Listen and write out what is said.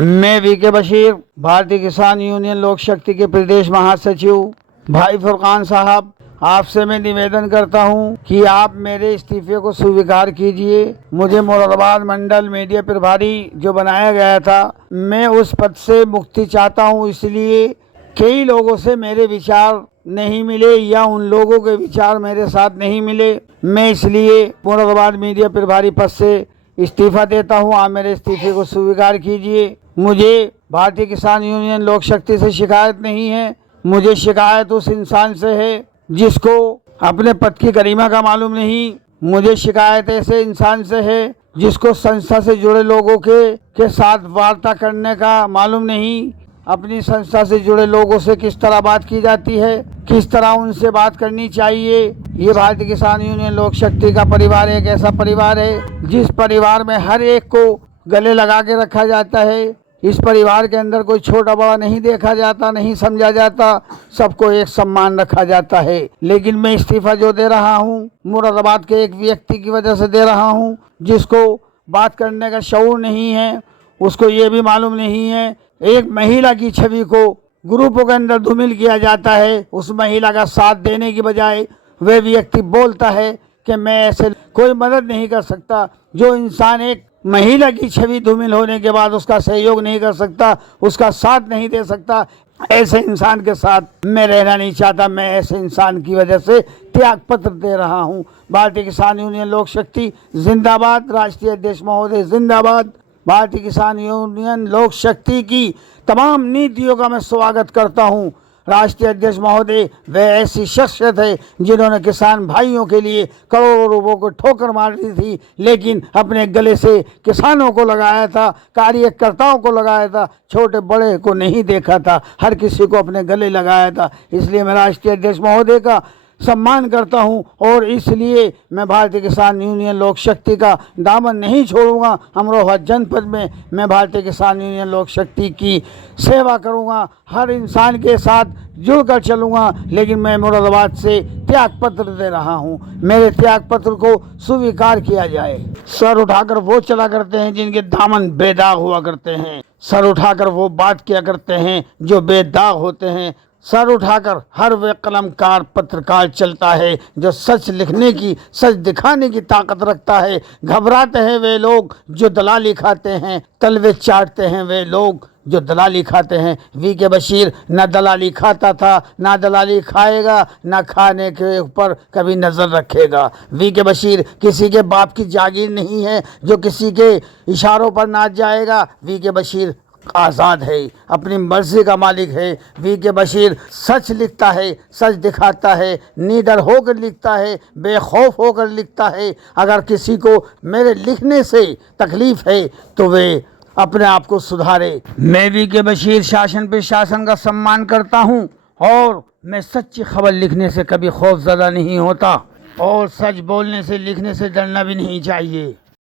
मैं वीके बशीर, भारतीय किसान यूनियन लोक शक्ति के प्रदेश महासचिव भाई फुरकान साहब, आपसे मैं निवेदन करता हूं कि आप मेरे इस्तीफे को स्वीकार कीजिए। मुझे मुरादाबाद मंडल मीडिया प्रभारी जो बनाया गया था, मैं उस पद से मुक्ति चाहता हूं। इसलिए कई लोगों से मेरे विचार नहीं मिले या उन लोगों के विचार मेरे साथ नहीं मिले। मैं इसलिए मुरादाबाद मीडिया प्रभारी पद से इस्तीफा देता हूं। आप मेरे इस्तीफे को स्वीकार कीजिए। मुझे भारतीय किसान यूनियन लोक शक्ति से शिकायत नहीं है, मुझे शिकायत उस इंसान से है जिसको अपने पद की गरिमा का मालूम नहीं। मुझे शिकायत ऐसे इंसान से है जिसको संस्था से जुड़े लोगों के साथ वार्ता करने का मालूम नहीं। अपनी संस्था से जुड़े लोगों से किस तरह बात की जाती है, किस तरह उनसे बात करनी चाहिए। ये भारतीय किसान यूनियन लोक शक्ति का परिवार एक ऐसा परिवार है जिस परिवार में हर एक को गले लगा के रखा जाता है। इस परिवार के अंदर कोई छोटा बड़ा नहीं देखा जाता, नहीं समझा जाता, सबको एक सम्मान रखा जाता है। लेकिन मैं इस्तीफा जो दे रहा हूँ, मुरादाबाद के एक व्यक्ति की वजह से दे रहा हूँ जिसको बात करने का शऊर नहीं है। उसको ये भी मालूम नहीं है एक महिला की छवि को ग्रुपों के अंदर धूमिल किया जाता है। उस महिला का साथ देने की बजाय वह व्यक्ति बोलता है कि मैं ऐसे कोई मदद नहीं कर सकता। जो इंसान एक महिला की छवि धूमिल होने के बाद उसका सहयोग नहीं कर सकता, उसका साथ नहीं दे सकता, ऐसे इंसान के साथ मैं रहना नहीं चाहता। मैं ऐसे इंसान की वजह से त्याग पत्र दे रहा हूं। भारतीय किसान यूनियन लोक शक्ति जिंदाबाद, राष्ट्रीय अध्यक्ष महोदय जिंदाबाद। भारतीय किसान यूनियन लोक शक्ति की तमाम नीतियों का मैं स्वागत करता हूं। राष्ट्रीय अध्यक्ष महोदय वह ऐसी शख्सियत है जिन्होंने किसान भाइयों के लिए करोड़ों रुपयों को ठोकर मार दी थी, लेकिन अपने गले से किसानों को लगाया था, कार्यकर्ताओं को लगाया था, छोटे बड़े को नहीं देखा था, हर किसी को अपने गले लगाया था। इसलिए मैं राष्ट्रीय अध्यक्ष महोदय का सम्मान करता हूं और इसलिए मैं भारतीय किसान यूनियन लोक शक्ति का दामन नहीं छोड़ूंगा। अमरोहा जनपद में मैं भारतीय किसान यूनियन लोक शक्ति की सेवा करूंगा, हर इंसान के साथ जुड़कर चलूंगा। लेकिन मैं मुरादाबाद से त्याग पत्र दे रहा हूं, मेरे त्याग पत्र को स्वीकार किया जाए। सर उठाकर वो चला करते हैं जिनके दामन बेदाग हुआ करते हैं। सर उठाकर वो बात किया करते हैं जो बेदाग होते हैं। सर उठाकर हर वे कलमकार पत्रकार चलता है जो सच लिखने की, सच दिखाने की ताकत रखता है। घबराते हैं वे लोग जो दलाली खाते हैं, तलवे चाटते हैं वे लोग जो दलाली खाते हैं। वीके बशीर न दलाली खाता था, ना दलाली खाएगा, ना खाने के ऊपर कभी नज़र रखेगा। वीके बशीर किसी के बाप की जागीर नहीं है जो किसी के इशारों पर नाच जाएगा। वीके बशीर आज़ाद है, अपनी मर्जी का मालिक है। वीके बशीर सच लिखता है, सच दिखाता है, निडर होकर लिखता है, बेखौफ होकर लिखता है। अगर किसी को मेरे लिखने से तकलीफ़ है तो वे अपने आप को सुधारे। मैं वीके बशीर शासन पे शासन का सम्मान करता हूँ और मैं सच्ची खबर लिखने से कभी खौफज़दा नहीं होता और सच बोलने से, लिखने से डरना भी नहीं चाहिए।